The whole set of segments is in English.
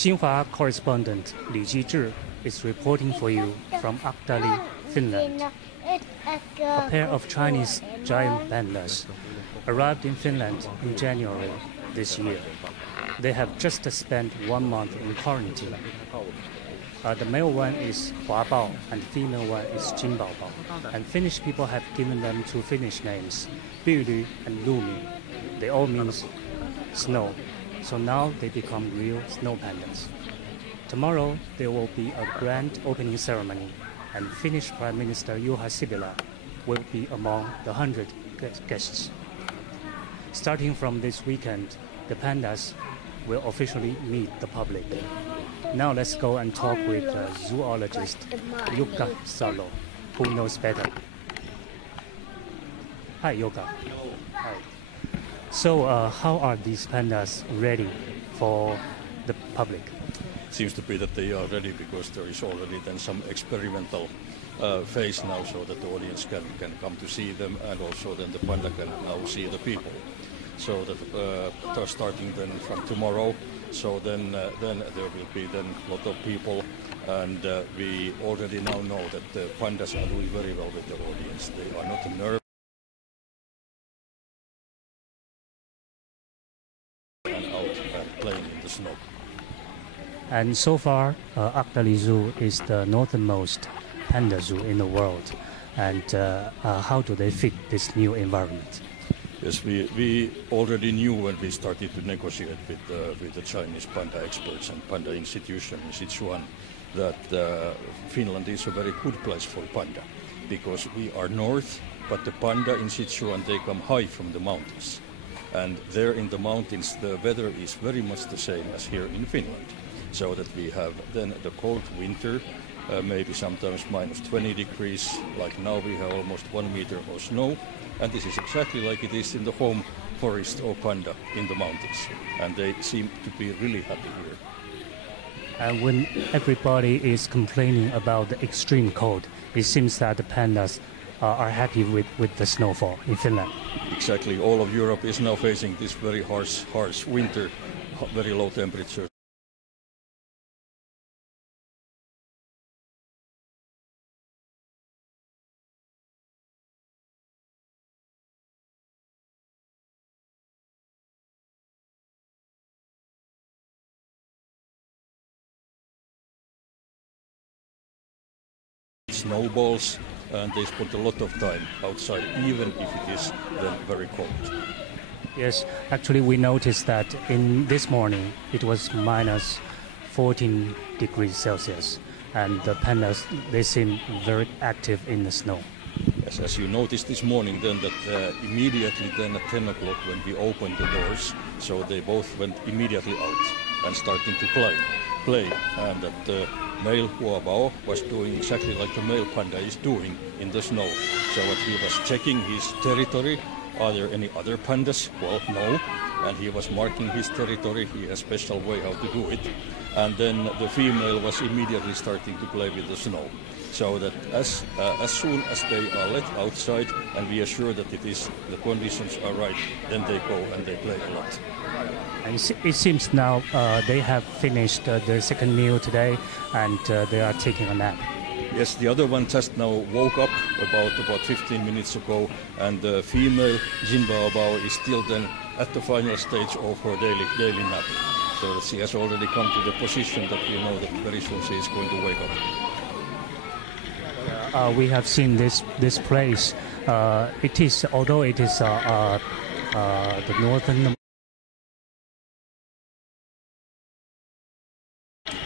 Xinhua correspondent Li Jizhi is reporting for you from Akdali, Finland. A pair of Chinese giant pandas arrived in Finland in January this year. They have just spent 1 month in quarantine. The male one is Huabao and the female one is Jinbaobao. And Finnish people have given them two Finnish names, Bylü and Lumi. They all mean snow. So now they become real snow pandas. Tomorrow there will be a grand opening ceremony, and Finnish Prime Minister Juha Sipilä will be among the 100 guests. Starting from this weekend, the pandas will officially meet the public. Now let's go and talk with zoologist Jukka Salo, who knows better. Hi, Jukka. Hi. So how are these pandas ready for the public? It seems to be that they are ready because there is already then some experimental phase now, so that the audience can come to see them, and also then the panda can now see the people. So that they're starting then from tomorrow. So then there will be then a lot of people, and we already now know that the pandas are doing very well with the audience. They are not nervous and out and playing in the snow. And so far, Akdali Zoo is the northernmost panda zoo in the world. And how do they fit this new environment? Yes, we already knew when we started to negotiate with the Chinese panda experts and panda institution in Sichuan that Finland is a very good place for panda, because we are north, but the panda in Sichuan, they come high from the mountains. And there in the mountains, the weather is very much the same as here in Finland. So that we have then the cold winter, maybe sometimes minus 20 degrees, like now we have almost 1 meter of snow. And this is exactly like it is in the home forest of panda in the mountains. And they seem to be really happy here. And when everybody is complaining about the extreme cold, it seems that the pandas are happy with the snowfall in Finland. Exactly. All of Europe is now facing this very harsh winter, very low temperature. Snowballs, and they spend a lot of time outside, even if it is then very cold. Yes, actually we noticed that in this morning it was minus 14 degrees Celsius, and the pandas, they seem very active in the snow. Yes, as you noticed this morning then that immediately then at 10 o'clock when we opened the doors, so they both went immediately out and starting to play, and that male Huabao was doing exactly like the male panda is doing in the snow. So what he was checking his territory. Are there any other pandas? Well, no. And he was marking his territory. He has a special way how to do it. And then the female was immediately starting to play with the snow. So that as soon as they are let outside and we are sure that the conditions are right, then they go and they play a lot. And it seems now they have finished their second meal today, and they are taking a nap. Yes, the other one just now woke up about 15 minutes ago, and the female Jinbaobao is still then at the final stage of her daily nap. So that she has already come to the position that we know that very soon she is going to wake up. We have seen this place. It is, although it is the northern.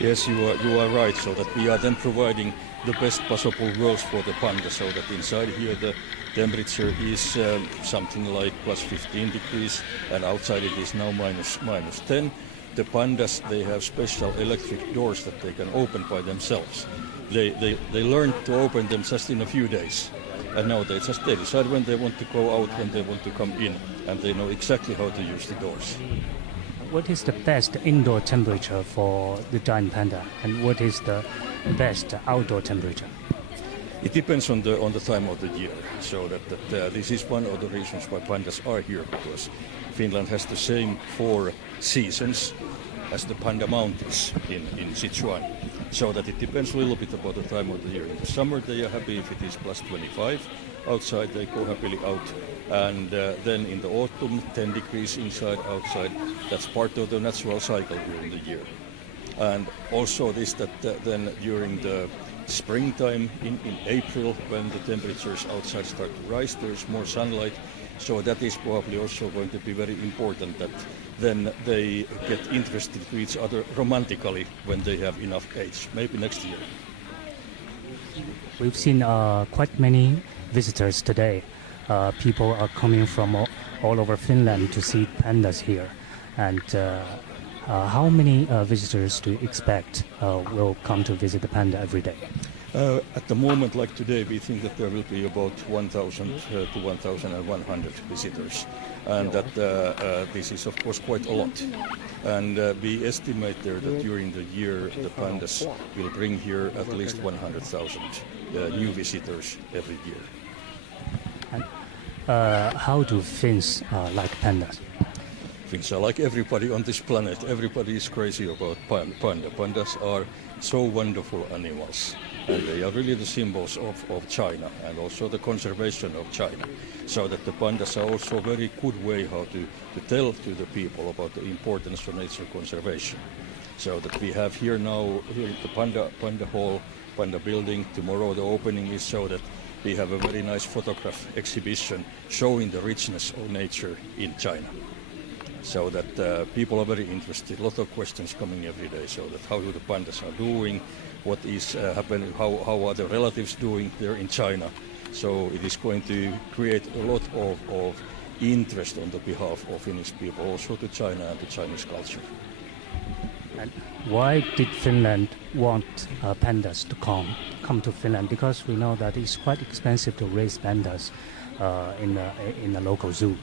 Yes, you are right. So that we are then providing the best possible worlds for the panda. So that inside here the temperature is something like plus 15 degrees, and outside it is now minus 10. The pandas, they have special electric doors that they can open by themselves. They learned to open them just in a few days, and now they decide when they want to go out, when they want to come in, and they know exactly how to use the doors. What is the best indoor temperature for the giant panda, and what is the best outdoor temperature? It depends on the time of the year. So that this is one of the reasons why pandas are here, because Finland has the same 4 seasons, as the Panda Mountains in Sichuan. So that it depends a little bit about the time of the year. In the summer they are happy if it is plus 25 outside, they go happily out. And then in the autumn, 10 degrees inside, outside. That's part of the natural cycle during the year. And also this that then during the springtime in April, when the temperatures outside start to rise, there's more sunlight. So that is probably also going to be very important, that then they get interested to each other romantically when they have enough age, maybe next year. We've seen quite many visitors today. People are coming from all over Finland to see pandas here. And how many visitors do you expect will come to visit the panda every day? At the moment, like today, we think that there will be about 1,000 to 1,100 visitors. And that this is, of course, quite a lot. And we estimate there that during the year, the pandas will bring here at least 100,000 new visitors every year. And how do Finns like pandas? Finns are like everybody on this planet. Everybody is crazy about panda. Pandas are so wonderful animals. And they are really the symbols of China and also the conservation of China. So that the pandas are also a very good way how to tell to the people about the importance of nature conservation. So that we have here now the panda hall, panda building. Tomorrow the opening is so that we have a very nice photograph exhibition showing the richness of nature in China. So that people are very interested. A lot of questions coming every day. So that how the pandas are doing, what is happening, how are the relatives doing there in China. So it is going to create a lot of interest on the behalf of Finnish people, also to China and to Chinese culture. And why did Finland want pandas to come to Finland? Because we know that it's quite expensive to raise pandas in the local zoo.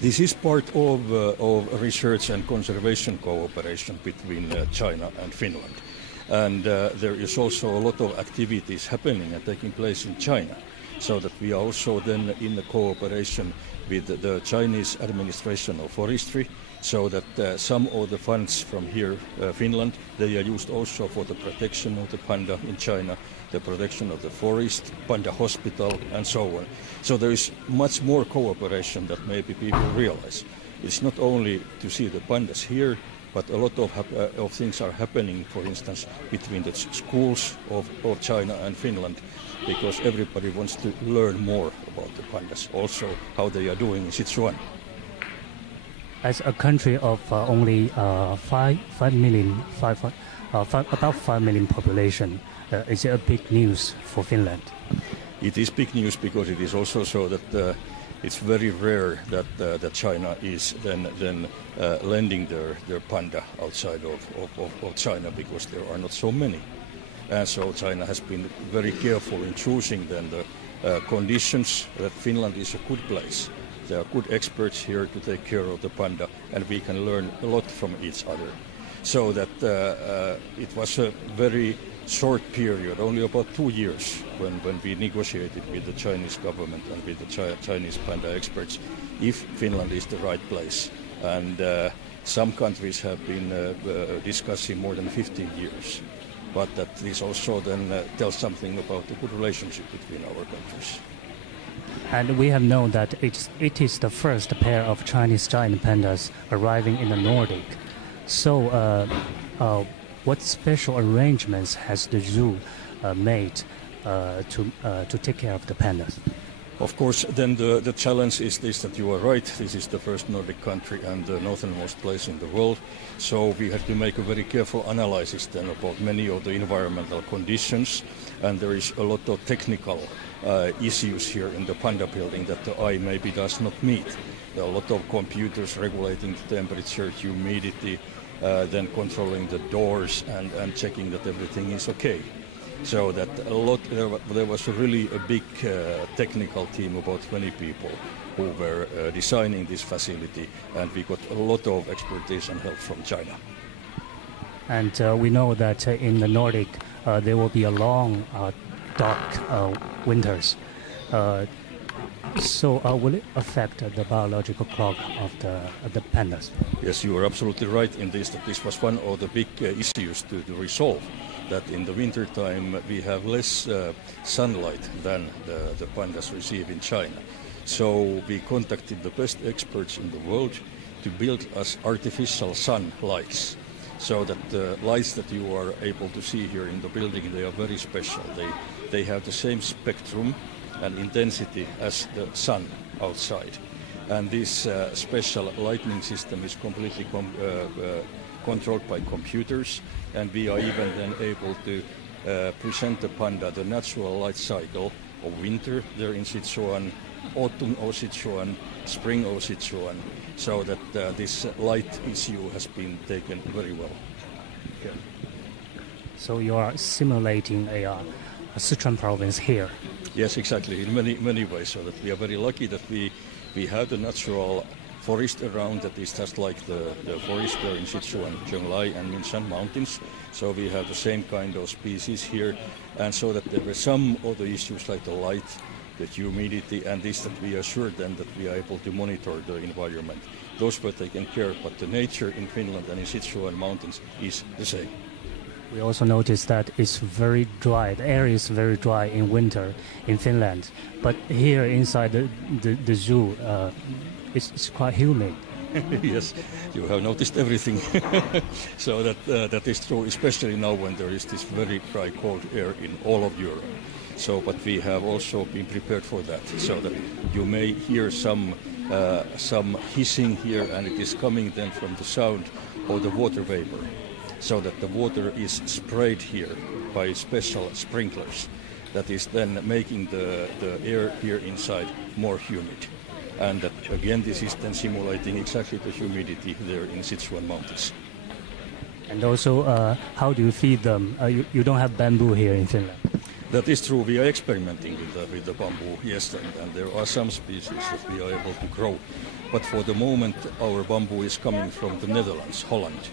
This is part of research and conservation cooperation between China and Finland. And there is also a lot of activities happening and taking place in China. So that we are also then in the cooperation with the Chinese administration of forestry, so that some of the funds from here, Finland, they are used also for the protection of the panda in China, the protection of the forest, panda hospital, and so on. So there is much more cooperation that maybe people realize. It's not only to see the pandas here, but a lot of things are happening, for instance, between the schools of China and Finland, because everybody wants to learn more about the pandas, also how they are doing in Sichuan. As a country of only 5 million population, is it a big news for Finland? It is big news because it is also so that it's very rare that China is then lending their panda outside of China, because there are not so many. And so China has been very careful in choosing then the conditions that Finland is a good place. There are good experts here to take care of the panda, and we can learn a lot from each other. So that it was a very short period, only about 2 years, when we negotiated with the Chinese government and with the Chinese panda experts if Finland is the right place. And some countries have been discussing more than 15 years. But that this also then tells something about the good relationship between our countries. And we have known that it is the first pair of Chinese giant pandas arriving in the Nordic. So what special arrangements has the zoo made to take care of the pandas? Of course, then the challenge is this, that you are right, this is the first Nordic country and the northernmost place in the world. So we have to make a very careful analysis then about many of the environmental conditions, and there is a lot of technical issues here in the panda building that the eye maybe does not meet. There are a lot of computers regulating the temperature, humidity, then controlling the doors and checking that everything is okay. So that there was really a big technical team, about 20 people, who were designing this facility, and we got a lot of expertise and help from China. And we know that in the Nordic there will be a long, dark winters. So will it affect the biological clock of the pandas? Yes, you are absolutely right in this, that this was one of the big issues to resolve, that in the winter time we have less sunlight than the pandas receive in China. So we contacted the best experts in the world to build us artificial sun lights, so that the lights that you are able to see here in the building, they are very special. They have the same spectrum and intensity as the sun outside. And this special lighting system is completely controlled by computers, and we are even then able to present the panda the natural light cycle of winter there in Sichuan, autumn of Sichuan, spring of Sichuan, so that this light issue has been taken very well. Yeah. So you are simulating a Sichuan province here. Yes, exactly, in many ways, so that we are very lucky that we have the natural forest around that is just like the forest there in Sichuan, Zhenglai and Minshan mountains. So we have the same kind of species here, and so that there were some other issues like the light, the humidity, and this, that we are sure then that we are able to monitor the environment. Those were taken care of, but the nature in Finland and in Sichuan mountains is the same. We also noticed that it's very dry. The air is very dry in winter in Finland, but here inside the zoo, it's quite humid. Yes, you have noticed everything. So that is true, especially now when there is this very dry, cold air in all of Europe. So, but we have also been prepared for that, so that you may hear some hissing here, and it is coming then from the sound of the water vapor, so that the water is sprayed here by special sprinklers, that is then making the air here inside more humid. And that, again, this is then simulating exactly the humidity there in Sichuan mountains. And also, how do you feed them? You don't have bamboo here in Finland. That is true. We are experimenting with the bamboo, yes, and there are some species that we are able to grow. But for the moment, our bamboo is coming from the Netherlands, Holland,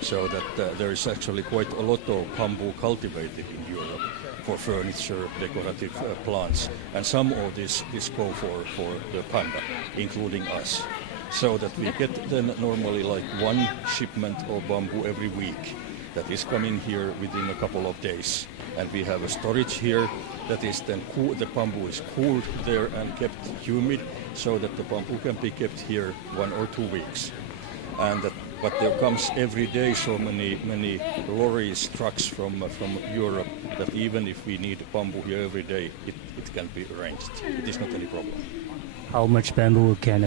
so that there is actually quite a lot of bamboo cultivated in Europe for furniture, decorative plants, and some of this go for the panda, including us. So that we get then normally like one shipment of bamboo every week that is coming here within a couple of days. And we have a storage here that is then the bamboo is cooled there and kept humid, so that the bamboo can be kept here 1 or 2 weeks. But there comes every day so many lorries, trucks from Europe, that even if we need bamboo here every day, it can be arranged. It is not any problem. How much bamboo can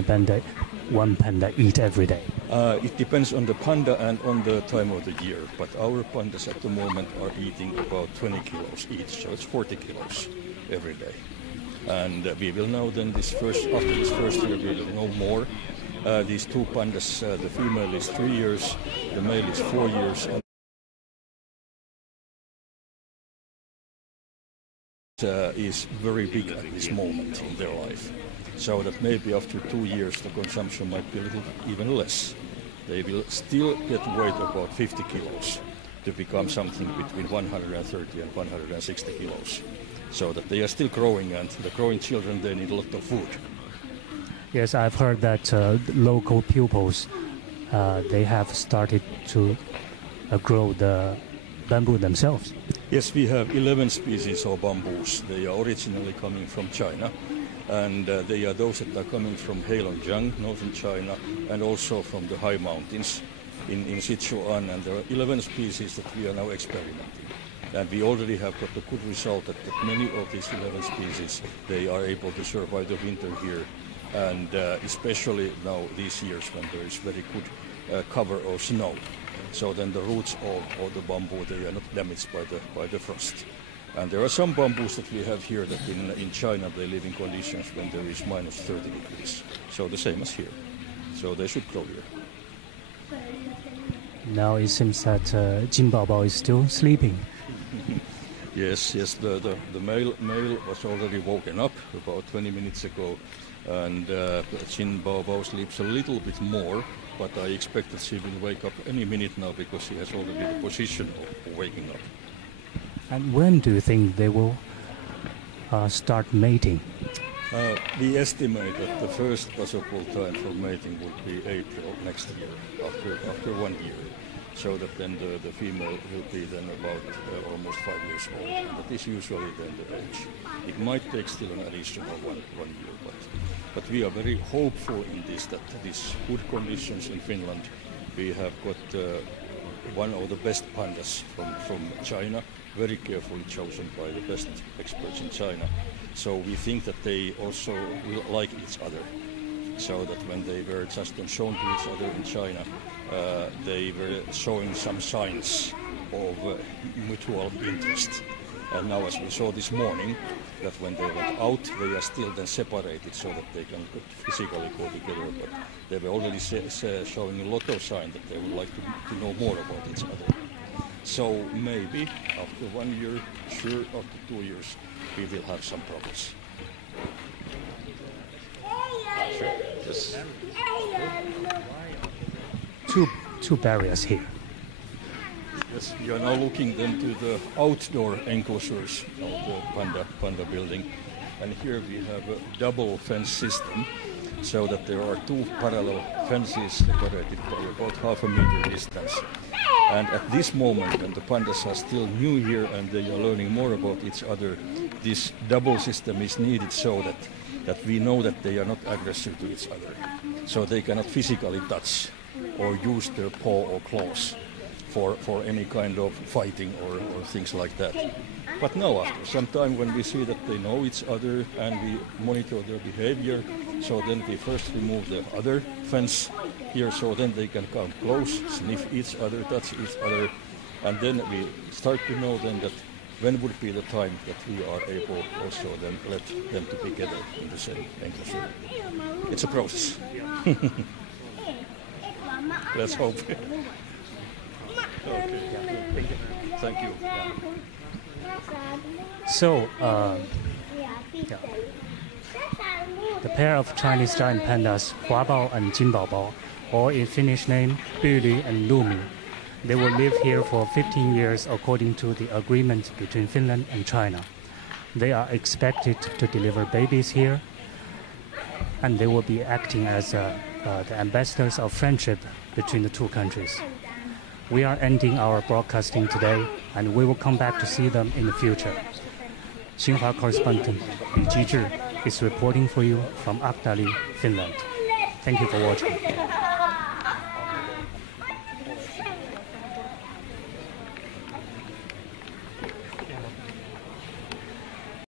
one panda eat every day? It depends on the panda and on the time of the year, but our pandas at the moment are eating about 20 kilos each, so it's 40 kilos every day. And we will know then after this first year we will know more. These two pandas, the female is 3 years, the male is 4 years, and is very big at this moment in their life. So that maybe after 2 years the consumption might be a little even less. They will still get weight about 50 kilos to become something between 130 and 160 kilos. So that they are still growing, and the growing children, they need a lot of food. Yes, I've heard that local pupils, they have started to grow the bamboo themselves. Yes, we have 11 species of bamboos. They are originally coming from China, and they are those that are coming from Heilongjiang, northern China, and also from the high mountains in Sichuan. And there are 11 species that we are now experimenting. And we already have got a good result that many of these 11 species, they are able to survive the winter here. And especially now these years when there is very good cover of snow. So then the roots of the bamboo, they are not damaged by the frost. And there are some bamboos that we have here that in China they live in conditions when there is minus 30 degrees. So the same as here. So they should grow here. Now it seems that Jin Baobao is still sleeping. Yes, the male was already woken up about 20 minutes ago, and Jin Baobao sleeps a little bit more, but I expect that she will wake up any minute now because she has already the position of waking up. And when do you think they will start mating? We estimate that the first possible time for mating would be April next year, after 1 year. So that then the female will be then about almost 5 years old. And that is usually then the age. It might take still an additional one year, but we are very hopeful in this, that these good conditions in Finland. We have got one of the best pandas from China, very carefully chosen by the best experts in China. So we think that they also will like each other. So that when they were just shown to each other in China, they were showing some signs of mutual interest. And now, as we saw this morning, that when they went out, they are still then separated so that they can physically go together. But they were already showing a lot of signs that they would like to know more about each other. So maybe after 1 year, sure, after 2 years, we will have some progress. Sure. Yes. Two barriers here. Yes, we are now looking then to the outdoor enclosures of the panda building, and here we have a double fence system, so that there are two parallel fences separated by about half a meter distance. And at this moment, when the pandas are still new here and they are learning more about each other, this double system is needed so that we know that they are not aggressive to each other, so they cannot physically touch or use their paw or claws for any kind of fighting or things like that. But now, after some time, when we see that they know each other and we monitor their behavior, so then we first remove the other fence here, so then they can come close, sniff each other, touch each other, and then we start to know then that when would be the time that we are able also then let them to be together in the same enclosure. It's a process. Let's hope. Okay. Thank you. So, the pair of Chinese giant pandas, Huabao and Jinbaobao, or in Finnish name, Pyli and Lumi, they will live here for 15 years according to the agreement between Finland and China. They are expected to deliver babies here, and they will be acting as the ambassadors of friendship between the two countries. We are ending our broadcasting today, and we will come back to see them in the future. Xinhua correspondent Li Jizhi is reporting for you from Akdali, Finland. Thank you for watching.